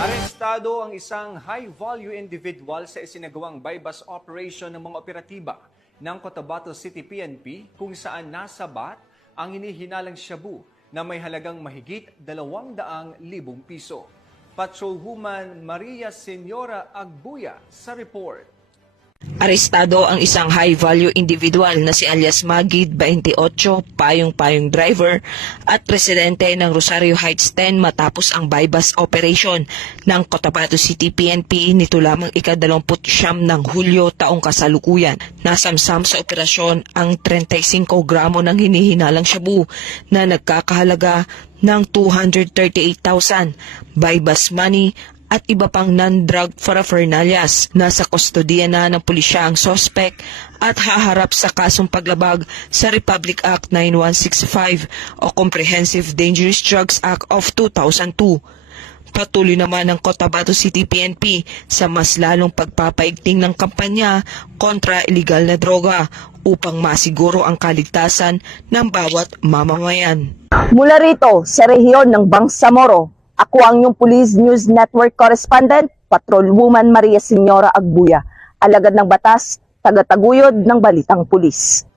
Arestado ang isang high-value individual sa isinagawang bypass operation ng mga operatiba ng Cotabato City PNP kung saan nasabat ang hinihinalang shabu na may halagang mahigit 200,000 piso. Patrolwoman Maria Senora Agbuya sa report. Arestado ang isang high-value individual na si alias Magid 28, payong-payong driver at presidente ng Rosario Heights 10 matapos ang bypass operation ng Cotabato City PNP nito lamang ika-29 ng Hulyo taong kasalukuyan. Nasamsam sa operasyon ang 35 gramo ng hinihinalang shabu na nagkakahalaga ng 238,000, bypass money at iba pang non-drug paraphernalias. Nasa kustodiya na ng pulisya ang sospek at haharap sa kasong paglabag sa Republic Act 9165 o Comprehensive Dangerous Drugs Act of 2002. Patuloy naman ang Cotabato City PNP sa mas lalong pagpapaigting ng kampanya kontra iligal na droga upang masiguro ang kaligtasan ng bawat mamamayan. Mula rito sa rehiyon ng Bangsamoro, ako ang inyong Police News Network Correspondent, Patrolwoman Maria Senora Agbuya, alagad ng batas, tagataguyod ng Balitang Pulis.